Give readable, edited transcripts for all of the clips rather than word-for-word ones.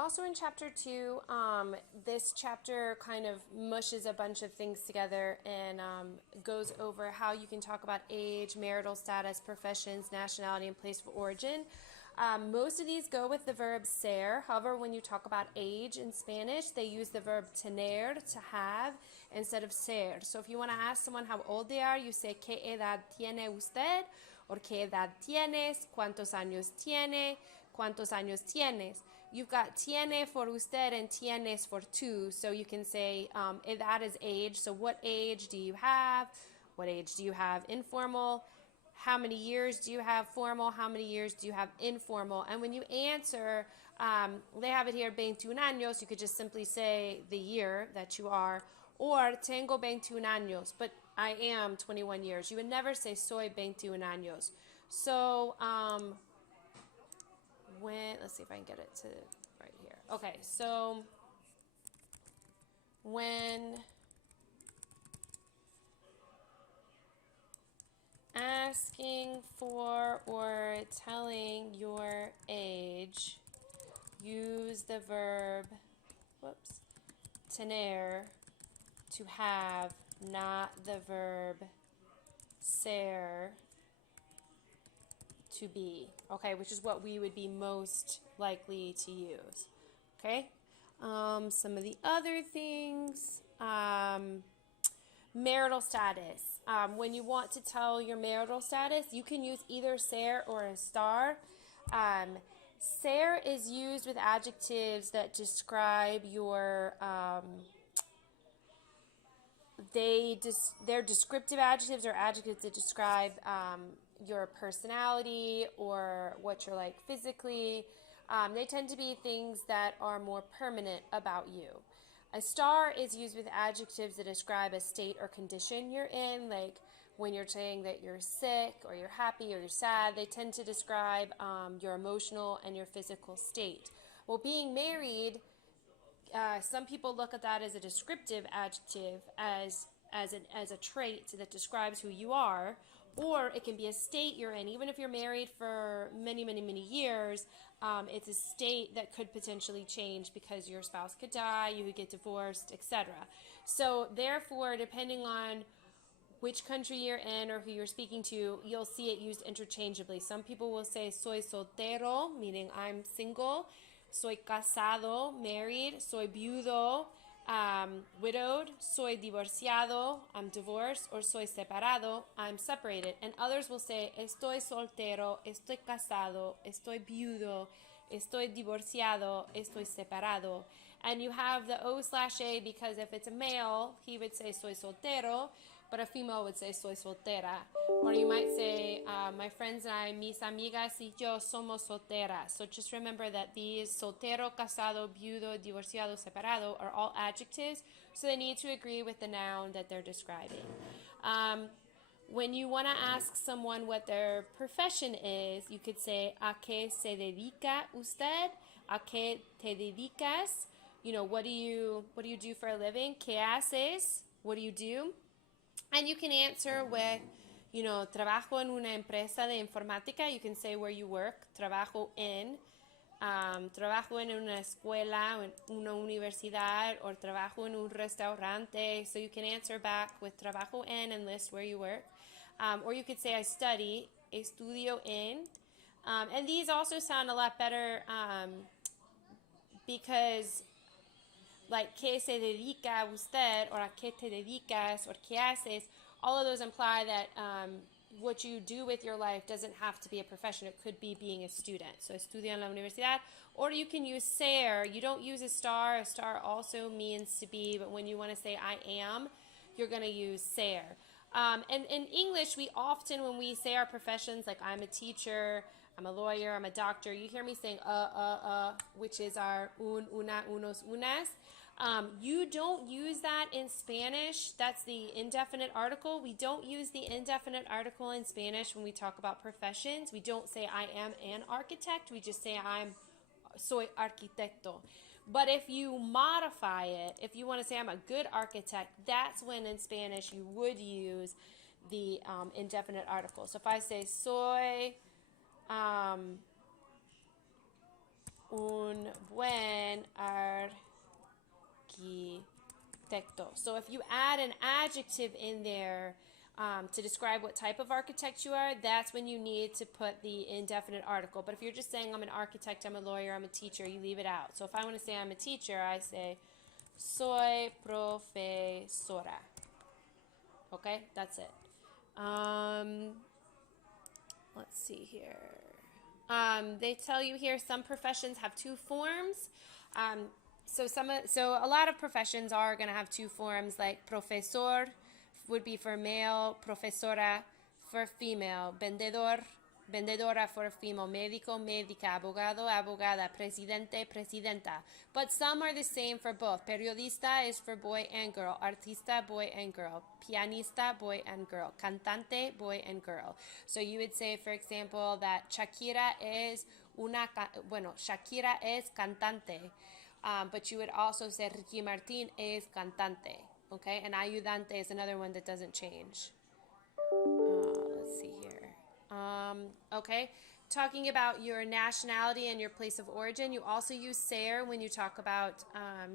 also in chapter 2, this chapter kind of mushes a bunch of things together and goes over how you can talk about age, marital status, professions, nationality, and place of origin. Most of these go with the verb ser. However, when you talk about age in Spanish, they use the verb tener, to have, instead of ser. So if you want to ask someone how old they are, you say, ¿Qué edad tiene usted? Or ¿Qué edad tienes? ¿Cuántos años tiene? ¿Cuántos años tienes? You've got tiene for usted and tienes for tú. So you can say edad is age. So what age do you have? What age do you have informal? How many years do you have formal? How many years do you have informal? And when you answer, they have it here, 21 años. You could just simply say the year that you are. Or tengo 21 años, but I am 21 years. You would never say soy 21 años. So let's see if I can get it to right here. Okay, so when asking for or telling your age, use the verb, tener, to have, not the verb ser, to be. Okay, which is what we would be most likely to use. Okay, some of the other things, marital status. When you want to tell your marital status, you can use either ser or a star. Ser is used with adjectives that describe your, they're descriptive adjectives or adjectives that describe your personality or what you're like physically. They tend to be things that are more permanent about you. A star is used with adjectives that describe a state or condition you're in, like when you're saying that you're sick or you're happy or you're sad. They tend to describe your emotional and your physical state. Well, being married, some people look at that as a descriptive adjective, as a trait that describes who you are, or it can be a state you're in. Even if you're married for many, many, many years, it's a state that could potentially change because your spouse could die, you could get divorced, etc. So therefore, depending on which country you're in or who you're speaking to, you'll see it used interchangeably. Some people will say soy soltero, meaning I'm single. Soy casado, married. Soy viudo, widowed. Soy divorciado, I'm divorced. Or soy separado, I'm separated. And others will say estoy soltero, estoy casado, estoy viudo, estoy divorciado, estoy separado. And you have the O/A because if it's a male, he would say soy soltero, but a female would say soy soltera. Or you might say, my friends and I, mis amigas y yo somos solteras. So just remember that these soltero, casado, viudo, divorciado, separado are all adjectives, so they need to agree with the noun that they're describing. When you want to ask someone what their profession is, you could say, ¿A qué se dedica usted? ¿A qué te dedicas? You know, what do you do for a living? ¿Qué haces? What do you do? And you can answer with, trabajo en una empresa de informática. You can say where you work. Trabajo en. Trabajo en una escuela, en una universidad, or trabajo en un restaurante. So you can answer back with trabajo en and list where you work. Or you could say I study, estudio en. And these also sound a lot better because like ¿qué se dedica usted? Or ¿a qué te dedicas? Or ¿qué haces? All of those imply that what you do with your life doesn't have to be a profession. It could be being a student. So estudio en la universidad. Or you can use ser. You don't use a star. A star also means to be, but when you want to say I am, you're going to use ser. And in English, we often, when we say our professions, like I'm a teacher, I'm a lawyer, I'm a doctor, you hear me saying which is our un, una, unos, unas. You don't use that in Spanish. That's the indefinite article. We don't use the indefinite article in Spanish when we talk about professions. We don't say I am an architect. We just say soy arquitecto. But if you modify it, if you want to say I'm a good architect, that's when in Spanish you would use the indefinite article. So if I say soy un buen arquitecto. So if you add an adjective in there to describe what type of architect you are, that's when you need to put the indefinite article. But if you're just saying I'm an architect, I'm a lawyer, I'm a teacher, you leave it out. So if I want to say I'm a teacher, I say soy profesora. Okay, that's it. Let's see here. They tell you here some professions have two forms. So a lot of professions are going to have two forms, like profesor would be for male, profesora for female, vendedora for female, médico, médica, abogado, abogada, presidente, presidenta. But some are the same for both. Periodista is for boy and girl, artista, boy and girl, pianista, boy and girl, cantante, boy and girl. So you would say, for example, that Shakira es cantante. But you would also say Ricky Martin es cantante. Okay, and ayudante is another one that doesn't change. Let's see here. Okay, talking about your nationality and your place of origin, you also use ser when you talk about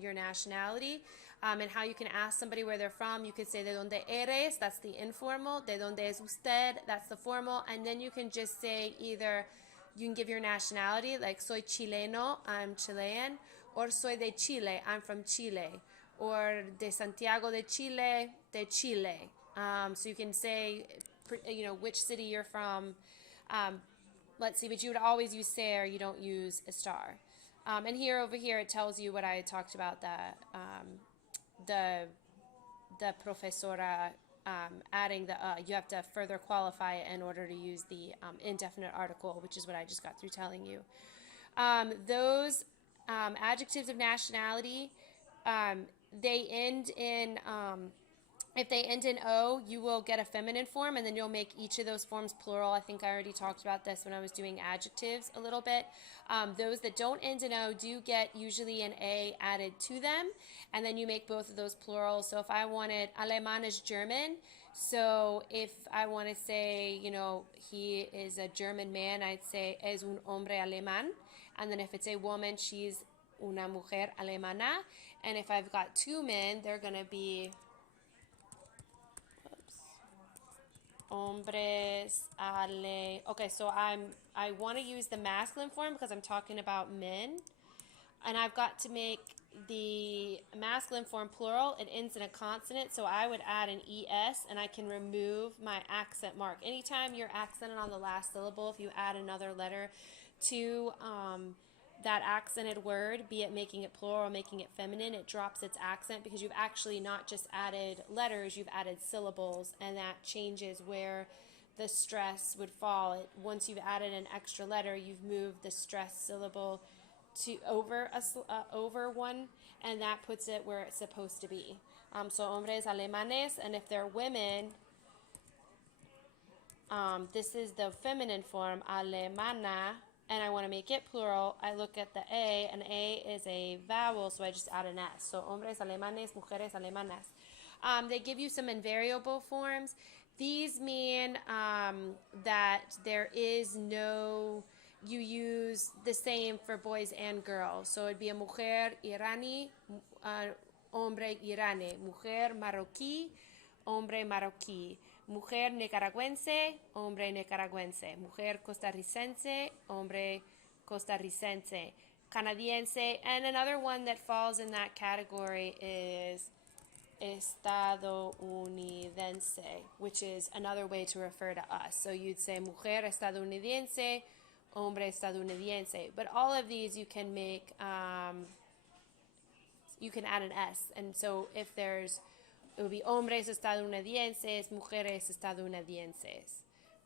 your nationality and how you can ask somebody where they're from. You could say de donde eres, that's the informal, de donde es usted, that's the formal, and then you can just say either you can give your nationality, like soy chileno, I'm Chilean, or soy de Chile, I'm from Chile, or de Santiago de Chile, de Chile. So you can say, which city you're from. Let's see, but you would always use ser, you don't use a star. And over here, it tells you what I talked about, the profesora, adding the you have to further qualify it in order to use the indefinite article, which is what I just got through telling you. Those adjectives of nationality, they end in, if they end in O, you will get a feminine form, and then you'll make each of those forms plural. I think I already talked about this when I was doing adjectives a little bit. Those that don't end in O do get usually an A added to them, and then you make both of those plural. So if I wanted, Alemán is German, so if I want to say, he is a German man, I'd say es un hombre alemán, and then if it's a woman, she's una mujer alemana, and if I've got two men, they're going to be hombres okay, so I want to use the masculine form because I'm talking about men, and I've got to make the masculine form plural. It ends in a consonant, so I would add an es, and I can remove my accent mark. Anytime you're accented on the last syllable, if you add another letter to that accented word, be it making it plural or making it feminine, it drops its accent because you've actually not just added letters, you've added syllables, and that changes where the stress would fall. Once you've added an extra letter, you've moved the stress syllable to over one, and that puts it where it's supposed to be. So hombres alemanes, and if they're women, this is the feminine form, alemana, and I want to make it plural. I look at the A, and A is a vowel, so I just add an S. So hombres alemanes, mujeres alemanas. They give you some invariable forms. These mean that there is no, you use the same for boys and girls. So it'd be a mujer irani, hombre irani, mujer marroquí, hombre marroquí, mujer nicaragüense, hombre nicaragüense, mujer costarricense, hombre costarricense, canadiense, and another one that falls in that category is estadounidense, which is another way to refer to us. So you'd say mujer estadounidense, hombre estadounidense, but all of these you can make, you can add an S, and so if there's, it would be hombres estadounidenses, mujeres estadounidenses.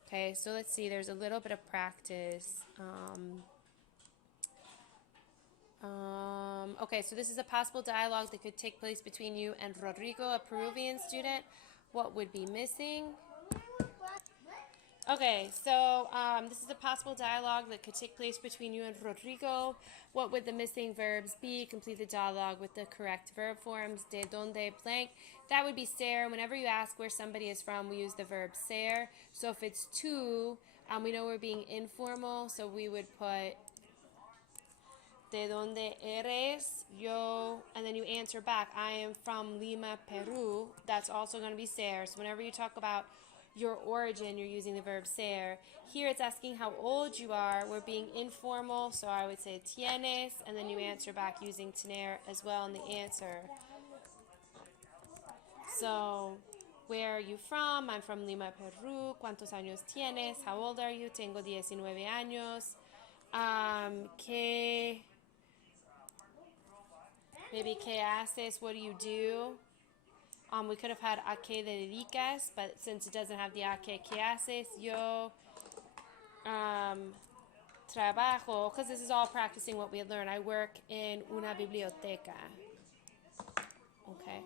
Okay, so let's see, there's a little bit of practice. Okay, so this is a possible dialogue that could take place between you and Rodrigo, a Peruvian student. What would be missing? Okay, so this is a possible dialogue that could take place between you and Rodrigo. What would the missing verbs be? Complete the dialogue with the correct verb forms. De donde blank. That would be ser. Whenever you ask where somebody is from, we use the verb ser. So if it's tu, we know we're being informal, so we would put ¿De dónde eres? Yo, and then you answer back, I am from Lima, Peru. That's also going to be ser. So whenever you talk about your origin, you're using the verb ser. Here it's asking how old you are. We're being informal, so I would say tienes, and then you answer back using tener as well in the answer. So, where are you from? I'm from Lima, Peru. ¿Cuántos años tienes? How old are you? Tengo 19 años. Maybe ¿qué haces? What do you do? We could have had ¿a qué te dedicas? But since it doesn't have the ¿a qué haces? Yo trabajo, because this is all practicing what we had learned. I work in una biblioteca. Okay.